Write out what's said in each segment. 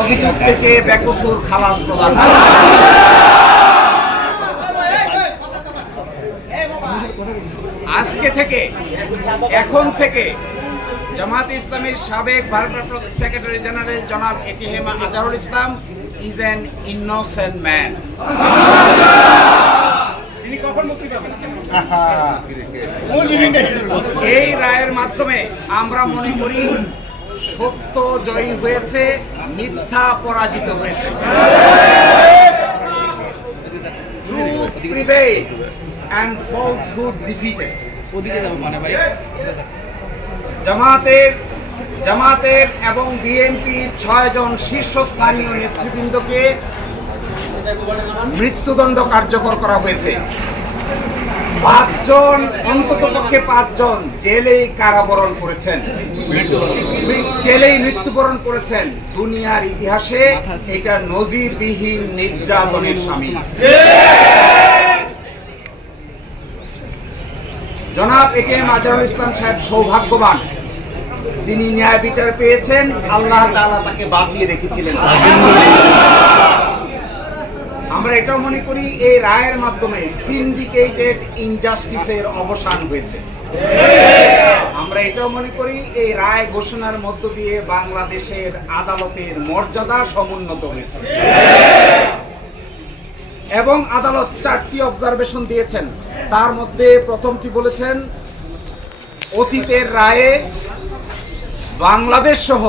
অভিযোগ থেকে বেকসুর খালাস প্রদান। আজকে থেকে, এখন থেকে জামায়াতে ইসলামীর সাবেক ভারপ্রাপ্ত সেক্রেটারি জেনারেল জনাব ATM Azharul Islam is an innocent man. এই রায়ের মাধ্যমে আমরা মনে করি সত্য জয়ী হয়েছে, মিথ্যা পরাজিত হয়েছে। Truth prevailed and falsehood defeated. জামাতের এবং বিএনপির 6 জন শীর্ষস্থানীয় নেতৃবৃন্দকে মৃত্যুদণ্ড কার্যকর করা হয়েছে। 5 জন, অন্ততপক্ষে 5 জন জেলেই কারাবরণ করেছেন, জেলেই মৃত্যুবরণ করেছেন। দুনিয়ার ইতিহাসে এটা নজিরবিহীন নির্যাতনের শামিল। জনাব এটিএম আজহারুল ইসলাম সাহেব সৌভাগ্যবান, তিনি ন্যায় বিচার পেয়েছেন, আল্লাহ তাআলা তাকে বাঁচিয়ে রেখেছিলেন। আমরা এটাও মনে করি এই রায়ের মাধ্যমে সিন্ডিকেটেড ইনজাস্টিসের অবসান হয়েছে। আমরা এটাও মনে করি এই রায় ঘোষণার মধ্য দিয়ে বাংলাদেশের আদালতের মর্যাদা সমুন্নত হয়েছে। এবং আদালত 4টি অবজারভেশন দিয়েছেন। তার মধ্যে প্রথমটি বলেছেন, অতীতের রায়ে বাংলাদেশ সহ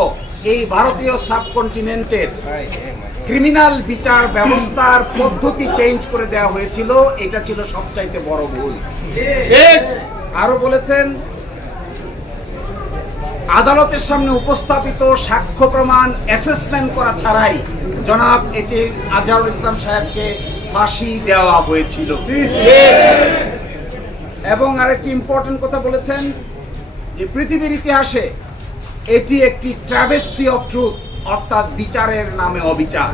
এই ভারতীয় সাবকন্টিনেন্টের ক্রিমিনাল বিচার ব্যবস্থার পদ্ধতি চেঞ্জ করে দেওয়া হয়েছিল, এটা ছিল সবচাইতে বড় ভুল। আরো বলেছেন, আদালতের সামনে উপস্থাপিত সাক্ষ্য প্রমাণ অ্যাসেসমেন্ট করা ছাড়াই জনাব এটিএম আজহারুল ইসলাম সাহেবকে ফাঁসি দেওয়া হয়েছিল। এবং আরেকটি ইম্পর্টেন্ট কথা বলেছেন যে পৃথিবীর ইতিহাসে এটি একটি ট্র্যাভেস্টি অফ ট্রুথ, অর্থাৎ বিচারের নামে অবিচার।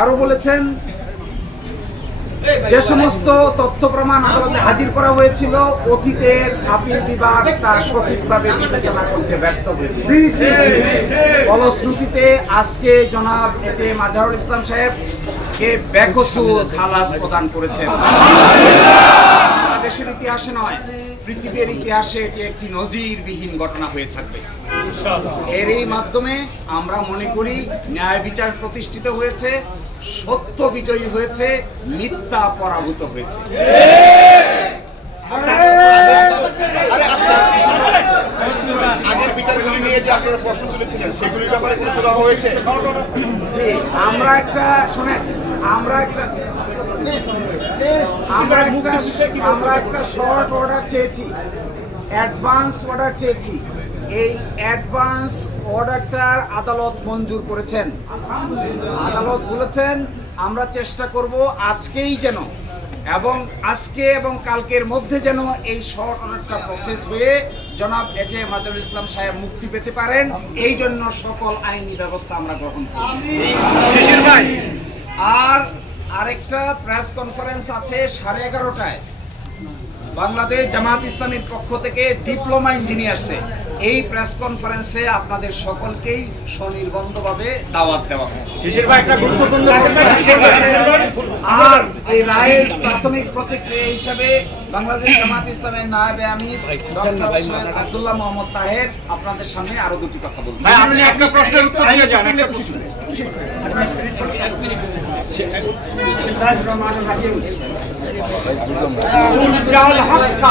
আরো বলেছেন, যে সমস্ত তথ্য প্রমাণ আদালতে হাজির করা হয়েছিল, অতীতের আপিল বিভাগ তা সঠিকভাবে বিবেচনা করতে ব্যর্থ হয়েছে। ফলশ্রুতিতে আজকে জনাব এটিএম আজহারুল ইসলাম সাহেবকে বেকসুর খালাস প্রদান করেছেন। বাংলাদেশের ইতিহাসে নয়, পৃথিবীর ইতিহাসে এটি একটি নজিরবিহীন ঘটনা হয়ে থাকবে। এর এই মাধ্যমে আমরা মনে করি ন্যায় বিচার প্রতিষ্ঠিত হয়েছে, সত্য বিজয়ী হয়েছে, মিথ্যা পরাভূত হয়েছে। আগের বিচারগুলি নিয়ে যে আপনারা প্রশ্ন তুলেছিলেন সেগুলির ব্যাপারে কোনো সুরাহা হয়েছে? আমরা একটা শর্ট অর্ডার চেয়েছি, অ্যাডভান্স অর্ডার চেয়েছি। এই অ্যাডভান্স অর্ডারটার আদালত মঞ্জুর করেছেন। আদালত বলেছেন আমরা চেষ্টা করব আজকেই যেন, এবং আজকে এবং কালকের মধ্যে যেন এই শর্ট অর্ডারটা প্রসেস হয়ে জনাব এটিএম আজহারুল ইসলাম সাহেব মুক্তি পেতে পারেন। এই জন্য সকল আইনি ব্যবস্থা আমরা গ্রহণ করি। আর আরেকটা প্রেস কনফারেন্স আছে 11:30টায়। বাংলাদেশ জামায়াত ইসলামীর পক্ষ থেকে ডিপ্লোমা ইঞ্জিনিয়ার্সে এই প্রেস কনফারেন্সে আপনাদের সকলকেই স্বনির্বন্ধভাবে দাওয়াত দেওয়া হয়েছে। আর এই রায়ের প্রাথমিক প্রতিক্রিয়া হিসেবে বাংলাদেশ জামায়াত ইসলামের নায়েবে আমির ডক্টর সৈয়দ আব্দুল্লাহ মোহাম্মদ তাহের আপনাদের সামনে আরো দুটি কথা বলবেন। আপনি একটা প্রশ্নের উত্তর দিয়ে যান। একটা প্রশ্ন الحق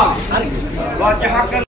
وتحقق